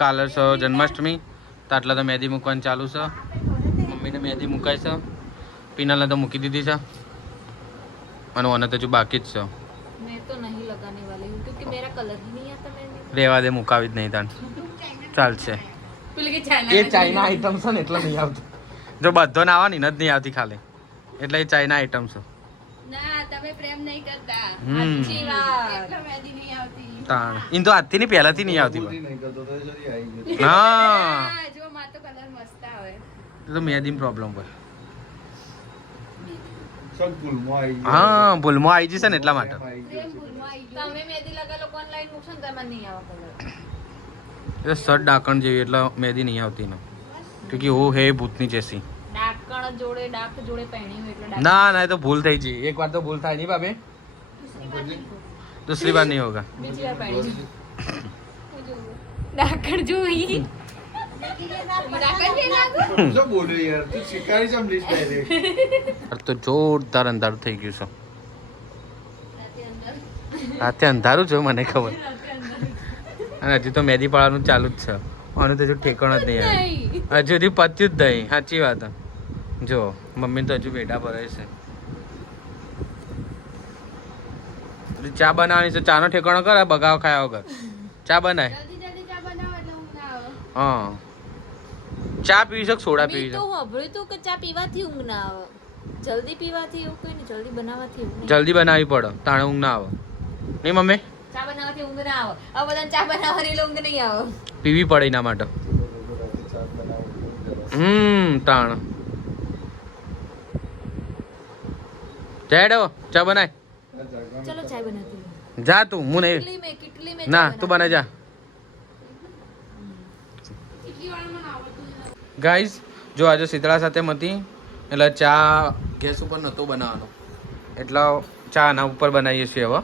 કાલે છે જન્માષ્ટમી તો આટલા તો મહેંદી મૂકવાનું ચાલુ છે. મમ્મીને મહેંદી મુકાય છે, પીનાને તો મૂકી દીધી છે અને ઓને તો હજુ બાકી જ છે. मैं तो नहीं लगाने वाली हूँ क्योंकि मेरा कलर ही नहीं आता. मैंने રેવા દે, મુકાવી જ નહીં તાન ચાલશે. એ ચાઇના આઈટમ છે ને એટલે નહીં આવતી. જો બધો ના આવે ને જ નહીં આવતી ખાલી, એટલે એ ચાઇના આઈટમ છે. ના તમે પ્રેમ નહીં કરતા. હમ. સાચી વાત. એટલે મહેંદી નહીં આવતી. તાણ ઇન તો આજથી ની પહેલાથી નહીં આવતી પણ. હા જો માં તો કલર મસ્ત આવે. એ તો મહેંદી પ્રોબ્લેમ હોય. હા ભૂલમાં આવી જશે ને એટલા માટે. તમે મહેંદી લગા લોકો ઓનલાઈન મૂકશો ને તમારે નહીં આવે કલર. એ સર ડાકણ જેવી એટલે મહેંદી નહીં આવતી ને, ક્યોંકि वो है ભૂતની जैसी. ડાકણ જોડે ડાક જોડે પહેણી હોય એટલે ના ના એ તો ભૂલ થઈ ગઈ. એક વાર તો ભૂલ થાય નહીં બાબે, दूसरी बार नहीं होगा. બીજી વાર પહેણી ડાકણ જોઈ. તો જોરદાર અંધારું થઈ ગયું છે. રાતે અંધારું છે મને ખબર, અને હજી તો મહેંદી પાડવાનું ચાલુ જ છે. આનું તો હજુ ઠેકાણ જ નહીં આવે, હજુ સુધી પત્યું જ નહીં. સાચી વાત. જો મમ્મી તો હજુ બેઠા ભરાય છે. ચા બનાવવાની છે, ચાનો ઠેકાણો કરે બગાવ ખાયા વગર ચા બનાય. હા ચા પીવી છે, સોડા પીવી છે. તો સાંભળ્યું તું કે ચા પીવાથી ઊંઘ ના આવે. જલ્દી પીવાથી એવું કઈ નહીં, જલ્દી બનાવવાથી ઊંઘ નહીં. જલ્દી બનાવવી પડે તાણે ઊંઘ ના આવે. નહીં મમ્મી? ચા બનાવવાથી ઊંઘ ના આવે. હવે બધા ચા બનાવવાની એટલે ઊંઘ નહીં આવે. પીવી પડે એના માટે. તાણ જાય ચા બનાય. ચલો ચાય બનાવતી હું. જા તું, હું નહીં. કેટલી મેં ના તું બનાય જા. ગાઈઝ જો આજે શીતળા સાથે હતી એટલે ચા ગેસ ઉપર નહોતો બનાવવાનો, એટલે ચા આના ઉપર બનાવીએ છીએ. હવે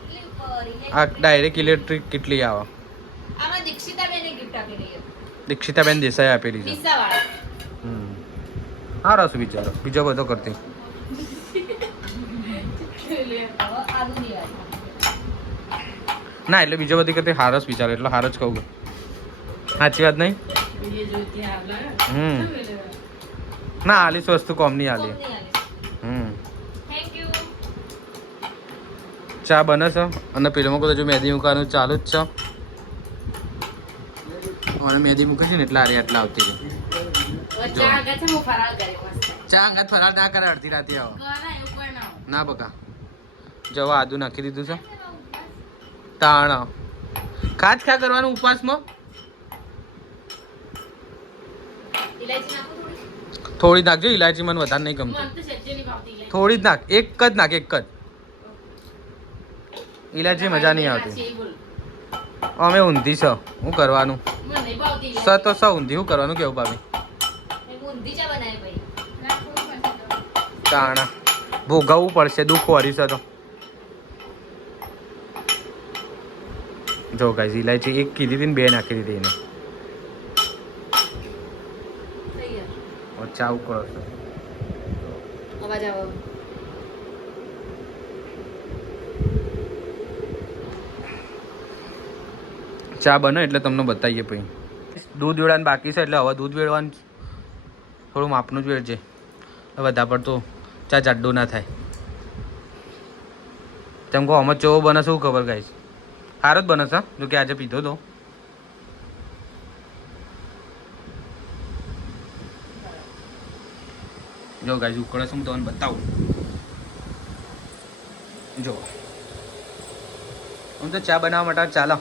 આ ડાયરેક્ટ ઇલેક્ટ્રિક કેટલી આવે. આમાં દીક્ષિતાબેને ગિફ્ટ આપેલી છે. દીક્ષિતાબેન દેસાઈ આપેલી છે. ડીસાવાળા. હા રસ બિચારો બીજો બધો કરતી. ના એટલે બીજો બધી કરતી હારસ બિચારો, એટલે હાર જ કહું. સાચી વાત નહીં? ના આલીસ વસ્તુ કોમ નહીં આલી. ચા બને છે અને પેલું કહું હજુ મહેંદી મૂકવાનું ચાલુ જ છે. અને મહેંદી મૂકે છે ને એટલે આરી આટલા આવતી રહી. ચા અંગાત ફરાર ના કરે, અડધી રાતે આવો ના બકા. જવા આદુ નાખી દીધું છે. તાણ ખાજ ખા કરવાનું ઉપવાસમાં. થોડી નાખજો ઇલાયચી, મને વધારે નહીં ગમતી. થોડી જ નાખ, એક જ નાખ, એક જ. ઇલાયચી મજા નહીં આવતી. અમે ઊંધી છો, શું કરવાનું? સ તો સ ઊંધી, શું કરવાનું કેવું ભાભી? તાણા ભોગવવું પડશે, દુઃખ વળી છે તો. જો ગાઈસ ઇલાયચી એક કીધી હતી ને બે નાખી દીધી એને. ચા ઉકળો છો. અવાજ આવે. ચા બને એટલે તમને બતાવીએ પછી. દૂધ વેળવાનું બાકી છે એટલે હવે દૂધ વેળવાનું થોડું માપનું જ વેળજે, વધારે પડતો ચા જાડો ના થાય. તેમ કહો આમાં ચો બને શું ખબર ગાઈસ, સારો જ બને છે જો કે આજે પીધો તો. જો ગાઈસ ઉકળે છે, હું તમને બતાવું. જો હું તો ચા બનાવવા માટે ચાલો.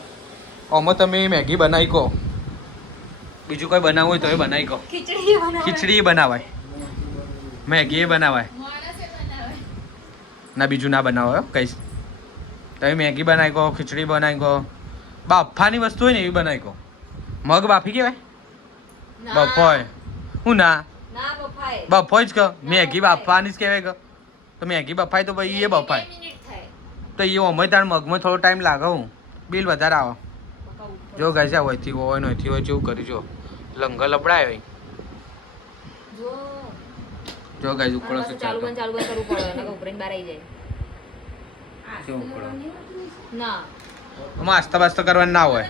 આમાં તમે મેગી બનાવી કહો, બીજું કોઈ બનાવવું હોય તો એ બનાવી કહો. ખીચડી બનાવાય, મેગી બનાવાય ના, બીજું ના બનાવો કહીશ. તમે મેગી બનાવી કહો, ખીચડી બનાવી કહો, બાફાની વસ્તુ હોય ને એવી બનાવી કહો. મગ બાફી કહેવાય? બફોય હું ના બફોય જ કહો. મેગી બાફવાની જ કહેવાય કહો. તો મેગી બફાય તો ભાઈ એ બફાય તો એ અમય તાર મગમાં થોડો ટાઈમ લાગે, હું બિલ વધારે આવે. જો ગાઈસ આ હોયથી હોય નહીથી હોય જેવું કરી જો લંગર લપડાય હોય. જો ગાઈસ ઉકળો છે ચાલુ બંધ કરવું પડે નકર ઉપરેન બહાર આવી જાય. કેવું ઉકળો ના આમાં આસ્તા બાસ્તા કરવાનું ના હોય.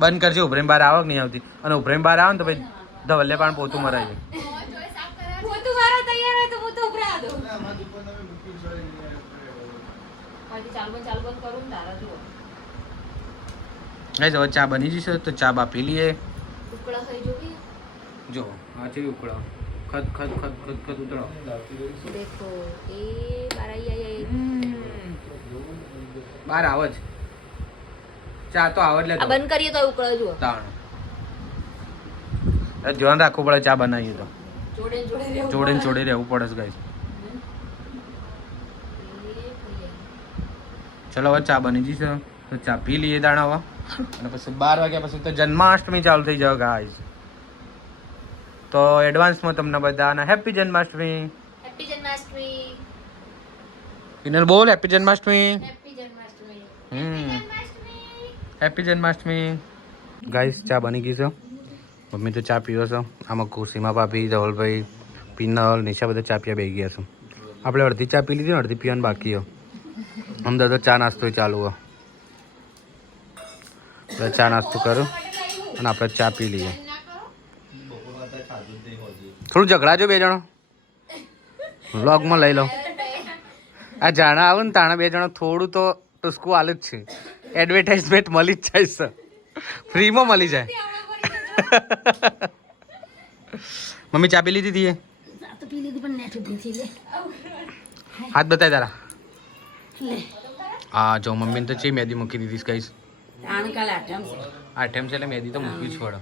બંધ કરજે. ઉભરીને બહાર આવક નહીં આવતી, અને ઉભરીને બહાર આવે ને તો ભાઈ ધવલ્લે પણ પોતું મરાય જાય. પોતું મારો તૈયાર હોય તો હું તો ઉભરા દઉં. ચાલ બંધ કરું ને તારા જુઓ. ગાઈસ હવે ચા બની જશે તો ચા બા પી લઈએ. ઉકળા થઈ જોવી. જો આ છે ઉકળા, ખદ ખદ ખદ ખદ ખદ ઉતળો. દેખો એ બાર આઈ બહાર આવે જ ચા તો આવે જ લે. આ બંધ કરીએ તો ઉકળા જુઓ. તાણ ધ્યાન રાખવું પડે ચા બનાવીએ તો. જોડે જોડે રહેવું પડે છે ગાઈસ. ચલો હવે ચા બની જશે તો ચા પી લઈએ દાણાવા, અને પછી 12 વાગ્યા પછી તો જન્માષ્ટમી ચાલુ થઈ જાય ગાઈસ. તો એડવાન્સમાં તમને બધાને હેપી જન્માષ્ટમી. હેપી જન્માષ્ટમી. કિનલ બોલ happy Janmashtami. Happy Janmashtami. Happy Janmashtami. Guys ચા બની ગઈ છે. મમ્મી તો ચા પીવો છો. આમાં સીમા ભાભી, ધવલભાઈ, પિનલ, નિશા બધા ચા પીવા બેસી ગયા છે. આપણે અડધી ચા પી લીધી ને અડધી પીવાનું બાકી હોય. અમદાવાદ તો ચા નાસ્તો ચાલુ હોય. આપણે ચા નાસ્તો કરું અને આપણે ચા પી લઈએ. થોડું ઝઘડા જો બે જણો વ્લોગમાં લઈ લો. આ જાણા આવે ને તાણા બે જણો થોડું તો ટુસ્કું હાલ જ છે. એડવર્ટાઇઝમેન્ટ મળી જ જાય છે, ફ્રીમાં મળી જાય. મમ્મી ચા પી લીધી હતી? હાથ બતાય તારા. હા જો મમ્મીને તો છે મહેંદી મૂકી દીધી કહીશ. આઠમ છે એટલે મહેંદી તો મૂકવી જ પડે.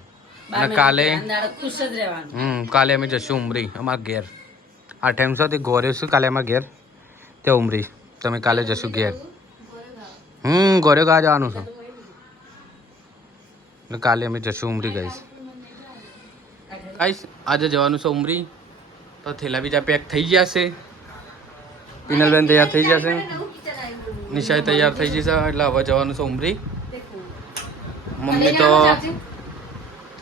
અને કાલે કાલે અમે જશું ઉમરી અમારા ઘેર. આઠમ છે તે ગોરે છું કાલે અમારા ઘેર ત્યાં ઉમરી. તમે કાલે જશું ઘેર. ગોરે ગા જવાનું છે. ને કાલે અમે જશું ઉમરી ગાઈશ. ગાઈશ આજે જવાનું છે ઉમરી, તો થેલા બીજા પેક થઈ ગયા છે. પિનલબેન તૈયાર થઈ જશે, નિશાય તૈયાર થઈ જશે, એટલે હવે જવાનું છે ઉમરી. મમ્મી તો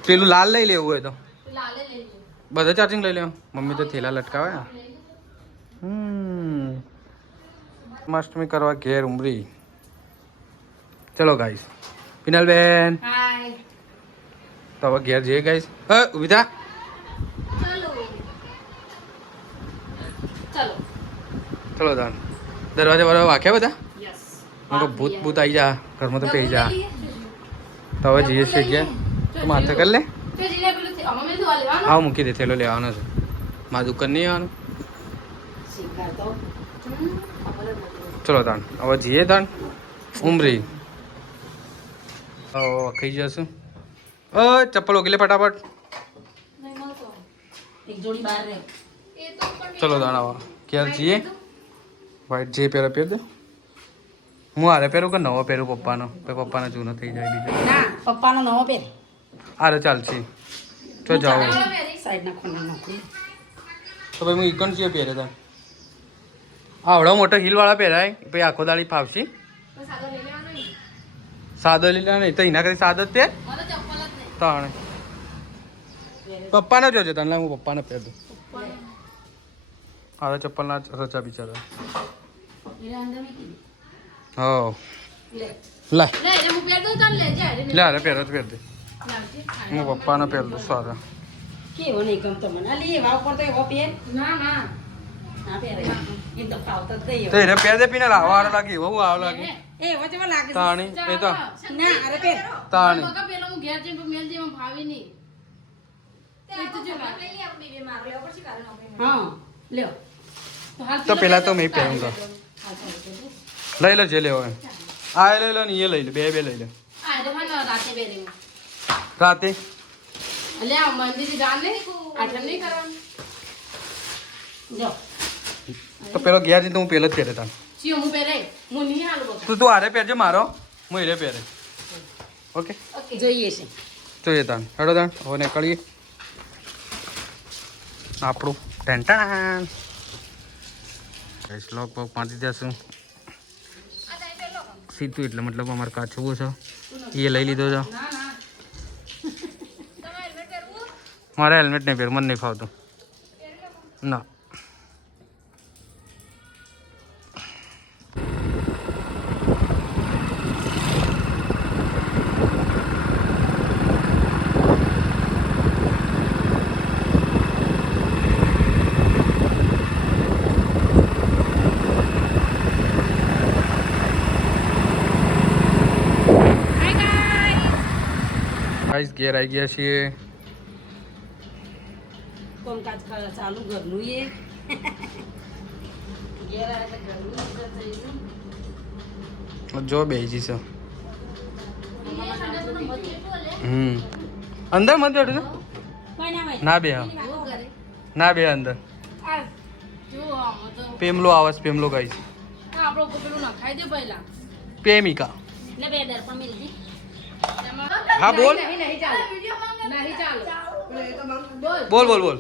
પેલું લાલ લઈ લેવું હોય તો બધા ચાર્જિંગ લઈ લેવું. મમ્મી તો થેલા લટકાવે. જન્માષ્ટમી કરવા ઘેર ઉમરી. ચલો ગાઈસ. પિનલબેન તો હવે ઘેર જઈએ ગાઈસ. ઉભી થા. ચલો તાન દરવાજા બરાબર વાંખ્યા બધા. ભૂત ભૂત આવી જા ઘરમાં તો પી જા. તો હવે જઈએ છીએ ઘેર. તો માથે કરી લે. હા મૂકી દે, થેલો લેવાનો છે. મારા દુકાન નહીં આવવાનું. ચલો તાન હવે જઈએ તાન ઉમરી. ખાઈ જશું. ચપ્પલ ઓગી લે ફટાફટ. ચલો તાન આવા ક્યારે જઈએ. વ્હાઈટ જે પહેરો પહેર દે. હું હારે પહેરું કે નવો પહેરું પપ્પાનો? પપ્પાનો જૂનો થઈ જાય બીજો. ના પપ્પાનો નવો પહેર. હારે ચાલશે. તો જાઓ સાઈડના ખૂણા નાખી. તો ભાઈ હું ઈકન છીએ પહેરે તા. આવડો મોટો હિલવાળા પહેરાય ભાઈ આખો દાડી ફાવશી. સાદો લીલા નહીં તો એના કરી સાદો જ તે તાણે. પપ્પાનો જોજો તને હું પપ્પાને પહેર દઉં. હવે ચપ્પલના રચા બિચારા. હો લાય લે અરે પહેરો તો પહેર દે. હું પપ્પાને પહેર દઉં સારા. કેવો નહીં ગમતો મને. અલી એવા ઉપર તો એવો પહેર. ના ના ના પહેરે. એ તો ફાવતો જ નહીં. તો એને પહેર દે પીને લાવો હારો લાગે એવો આવ લાગે. એ એવો જેવો લાગે. તાણી એ તો ના અરે પહેર. તાણી મગા પેલો હું ઘેર જઈને મેલ દે એમાં ભાવે નહીં. હા લ્યો. તો પેલા તો મેં પહેરુંગા. લઈ લો જે લેવો હોય. આ લઈ લો ને એ લઈ લો. બે લઈ લો. રાતે તો પેલો ગયા જઈને તો હું પેલો જ પહેરે તા. તું હારે પહેરજે મારો, હું હીરે પહેરે. ઓકે જોઈએ છે. જોઈએ તાન હેડો તાન હવે નીકળીએ આપણું ટેન્ટણ. લોક પગ પાંચી જશું સીધું એટલે મતલબ અમારે કાચવું છે એ લઈ લીધો છે. મારે હેલ્મેટ નહીં પહેર, મને નહીં ફાવતું ના. ગાઈસ ઘેર આવી ગયા છીએ. કામકાજ ચાલુ ઘરનું એ ઘેર આવે તો ઘરનું જો બેજી છે. અંદર મત બેઠું ને ના બે હા ના બે અંદર પેમલો આવાજ પેમલો ગાઈસ આપણો પેલું નખાઈ દે પહેલા પ્રેમિકા ને બે દર્પણ મિલજી હા બોલ નહીં ચાલો બોલ બોલ બોલ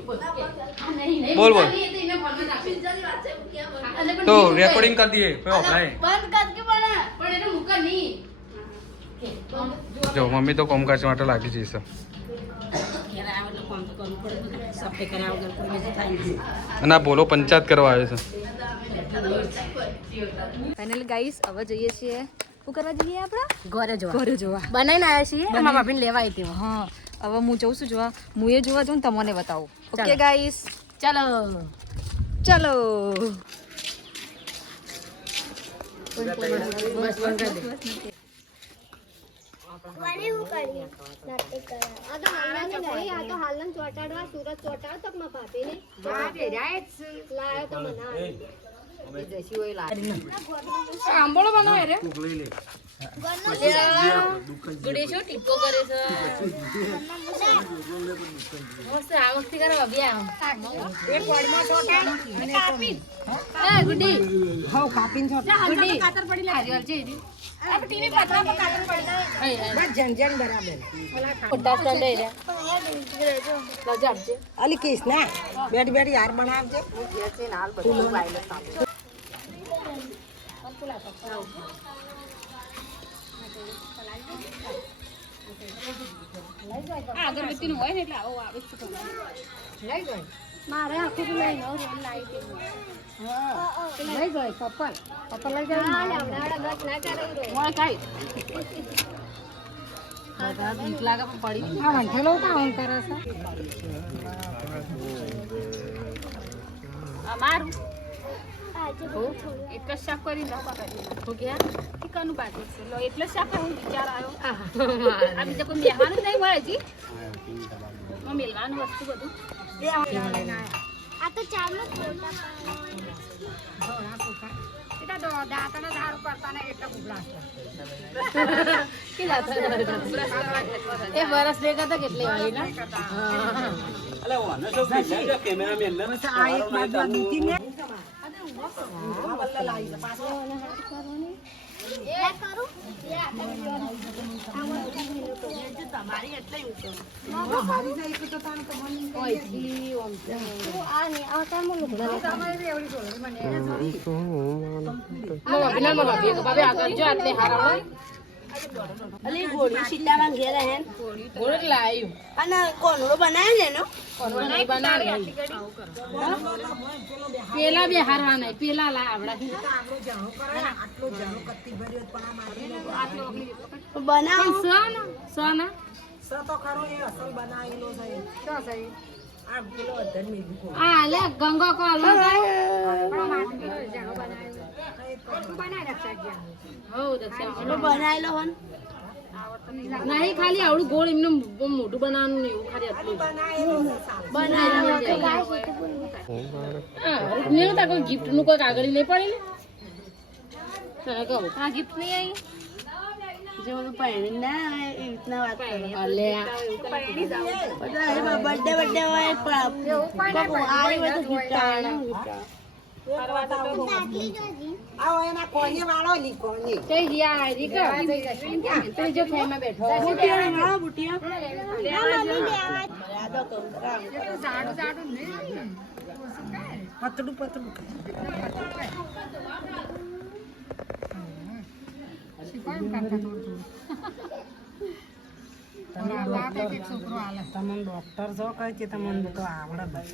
બોલ બોલ તો રેકોર્ડિંગ કરી દઈએ કોઈ ઓફલાઈન બંધ કર કે પણ એને મુકા નહીં જો મમ્મી તો કોમકાજ માટે લાગી જઈશ. અને આ બોલો પંચાયત કરવા આવે છે. ફાઇનલી ગાઈસ હવે જઈએ છીએ શું કરવા જઈએ આપણે ઘરે ઘરે જોવા બનાવીને આવ્યા છીએ મારા ભાભીને લેવા આવી હતી હા હવે હું જઉં છું જોવા હું એ જોવા જાઉં ને તમને બતાવું ઓકે ગાઈસ ચાલો ચલો સાંભળો બનાવે રે ગુડી શું ટીકો કરે છે મસ્ત આ મસ્તી કરે અભિયા એક વાડમાં છોટા અને કાપી એ ગુડી હાઉ કાપીન છોટા ગુડી કાતર પડી લે હરિયર છે अब टीवी पत्रा में काटन पड़ता है बस जन बराबर छोटा स्टैंड है लो जब जे अली किस ना बैठ बैठ यार बनाव जे ऐसे नाल बदल वायरस सामने अगरबत्ती નું હોય ને એટલે આવો આવે છે લઈ જાય મારે આખું લઈ નો લાઈ કે હા લઈ જાય કપલ લઈ જાય ના લેવડાડા ગત ના કરે મોય કાઈ આ બીક લાગે પણ પડી આ વંઠેલો કામ કરે છે આ મારું એટલે શાક કરી લો હો ગયા ચિકનનું બાકી છે લો એટલે શાક હું વિચાર આવ્યો આ બીજા કોઈ મહેમાન નહીં મળે જી મેલવાનું વસ્તુ બધું આ તો ચાલનો ફોટા এটা તો દાંતનો ધાર કરતા ને એટલે ઉભલા કેટલા એ વરસ ભેગા તો કેટલી વાળી ના અલે ઓને તો કેમેરામેન ને આ એક બાદ મીટિંગ ને તમારી એટલે મારી જાય તો તાને તો મને ઓયથી ઓમ આ ને આ કામ લુગડા તમારી એવડી જોડે મને મમ્મા બાબે આગળ જો આટલે હારા અલી ગોળી સીતામાં ઘેર હે ગોળી લાયું અને કોનડો બનાવે ને નો કોનડો નહીં બનાવે પેલા બે હારવા નહીં પેલા લા આવડા આટલો જાણો કરે આટલો જાણો કત્તી ભર્યો પણ આ મારી આટલો બનાવ સોના તો ખરો એ અસલ બનાવેલો છે શું છે આ કિલો અધર મે આ લે ગંગો કો લો પણ માટી જાણો બનાવ્યો બનાવી રાખા ગયા હો દક્ષા બનાવેલો હન નહીં ખાલી આવડું ગોળ એમને મોટું બનાવવાનું નહીં એવું ખાલી આટલું બનાવી તા કોઈ ગિફ્ટ નું કોઈ કાગળ નહીં પડી ને કહું આ ગિફ્ટ નહીં આવી જે બધું પહેરી ના આવે એ રીતના વાત અલે બર્થડે હોય આવી બધું ગિફ્ટ આવે આવો એના કોને વાળો ની કોને તે રિયા રીકા તે જો ફેમાં બેઠો બુટિયા વાળો બુટિયા મમ્મી દેવા યાદો કઉરા તો જાડું જાડું નહીં પતડું પતડું શીખવાયું કરતા થોડું તમે ડોક્ટર છોકરો આલે તમે ડોક્ટર છો કહે છે તમને તો આવડે બસ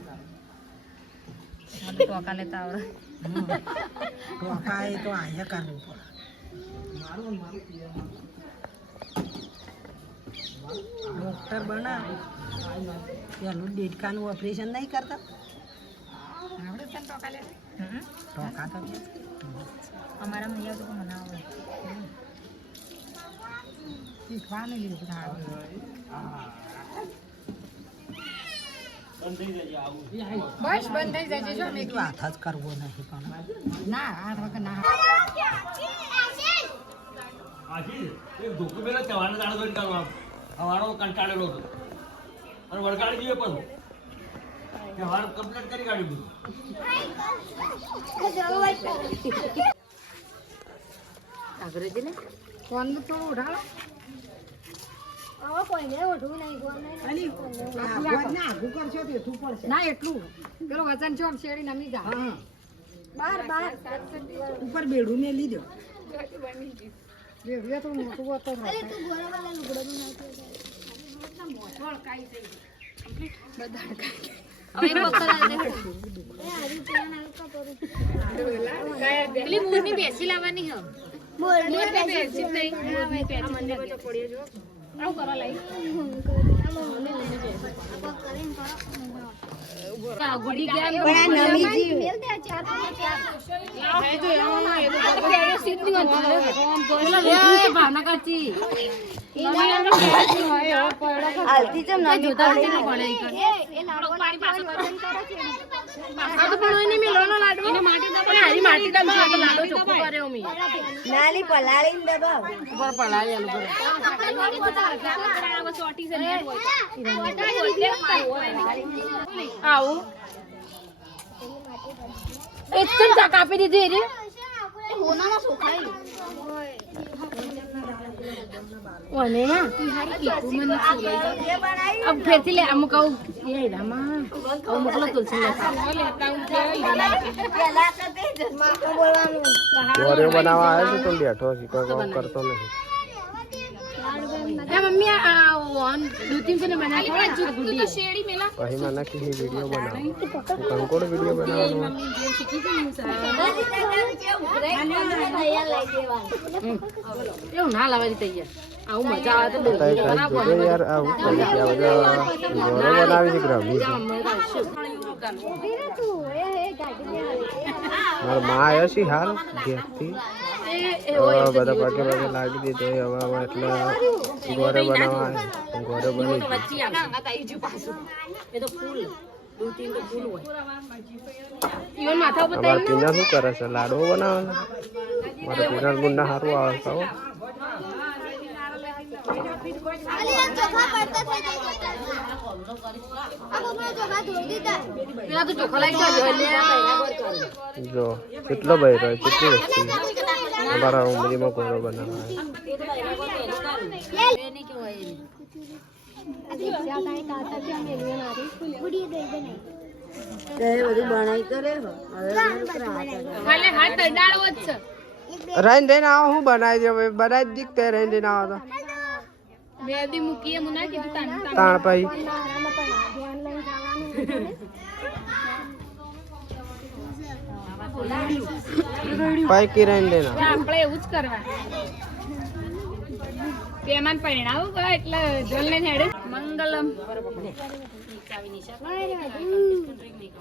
ટોકા લેતા આવડે ટોકા એ તો આયા કરવું પડે ડોક્ટર બના પેલું દેડકાનું ઓપરેશન નહીં કરતા આવડે છે ટોકા લે ટોકા તો અમારા મૈયા તો મને આવડે શીખવાનું લીધું બસ બંધ થઈ જશે જો મેં હાથ જ કરવો નહીં પણ ના હાથ વગર ના એક ધોકો પેલા તવાને દાડો કરી કરવા હવારો કંટાળેલો હતો અને વળગાડી દીધો પાછો તહેવાર કમ્પ્લીટ કરી કાઢ્યું અંગ્રેજી ને ફોન તો ઉઠાડો ના એટલું પેલો વચન છો શેરી નમી જા ઉપર બેડું ને લીધો બેડું તો મોટું હતો પેલી મોરની બેસી લાવવાની હમ ભાવના કાચી નાલી પલાળી ને દબાવ આવું એક ચમચા કાપી દીધી રે ઓને ના अब फिर से ले अमुक आउ ये रामा अब मोकलो तुलसी लेता गोरे बनावा है तो बैठो सी कोई काम करतो नहीं ए मम्मी आ वन दो तीन से बना के गुड्डी तो शेड़ी मेला वही माना कि वीडियो बनाओ कंकोड़ वीडियो बनाओ मम्मी जे सीखी थी ये ना लावा तैयार આવું મજા આવે તો यार आओ क्या वजह गोरे बनावी सी ग्रामी मार मां आयो सी हाल घेती બધા પગે પગે લાગી દીધો હવામાં એટલે ગોરે બનાવવા ગોરે બની વચ્ચે આના તાઈ જો પાછું એ તો ફૂલ દો तीन તો ફૂલ હોય ઈવન માથા ઉપર અમાર પીના શું કરે છે લાડવો બનાવે મારે પીના ગુંડા હારું આવે છે જો કેટલો ભાઈ રહ્યો કેટલી વસ્તી અમારા ઉમરીમાં ગોરો બનાવવા ખાલે હાથ દડાળવો જ છે રહીને રહીને આવો હું બનાવી દે બનાવી દીકતે રહીને રહીને આવો તો બેદી મૂકીએ મુના કીધું તાણ પાઈ પાઈ કી રહીને રહીને આપણે એવું જ કરવા પેમાન પરિણાવું કા એટલે જલને હેડે મંગલમ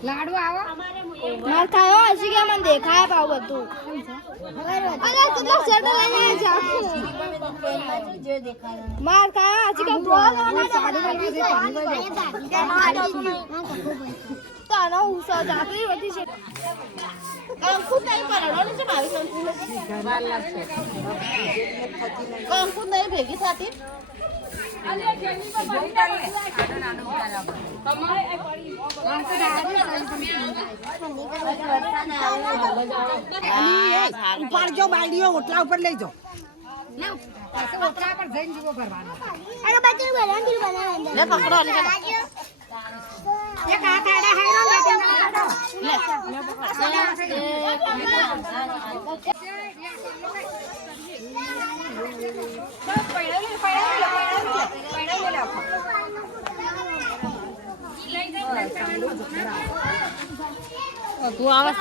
લાડુ આવો માર ખાયો હજી કે મને દેખાય પાવ બધું અરે કેટલો સેટ લઈને જા માર ખાયો હજી કે બોલ તાનો ઉસા જાતરી વધી છે કંકુ તઈ પરડો ને મારી કંકુ તઈ ભેગી થાતી ઉપાડજો બાલડીઓ ઓટલા ઉપર લઈ જાઓ ઓટલા પર જઈને જુઓ ભરવાનો અરે બચ્ચે બનાવવાનું લે પકડો લે એક આ કાડા હાયરો લે તું આવાજ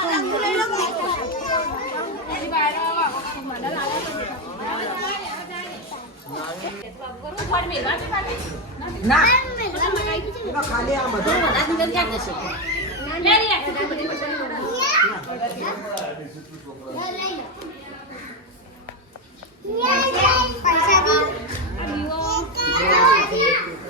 ખાલી આ બધું પૈસા દી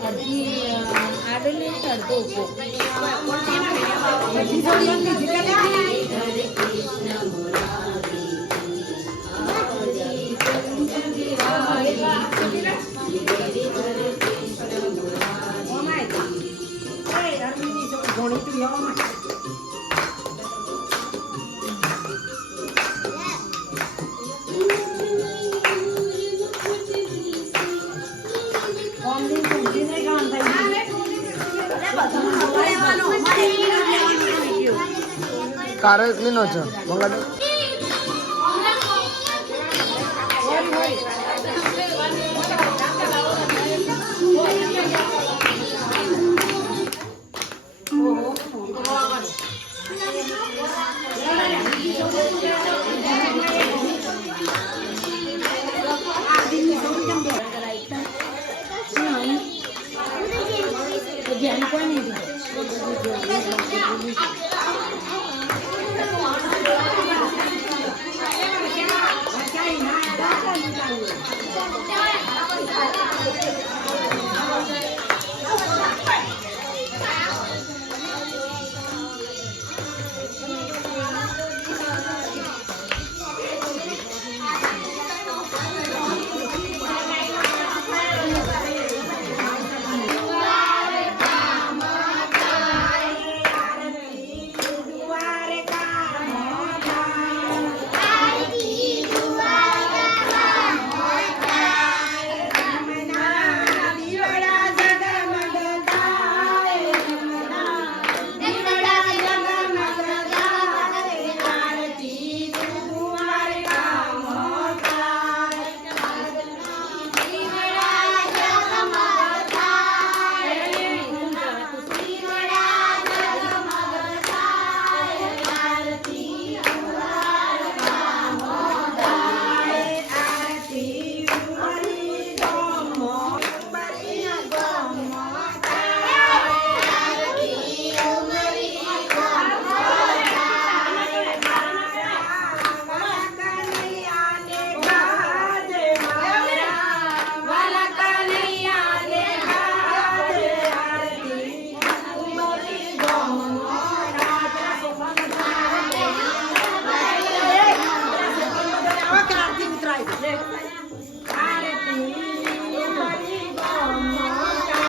અડધી આડલી ને અડધો ઉભો કારો એકલી નો છે મંગાડો ધ્યાન કોઈ નહીં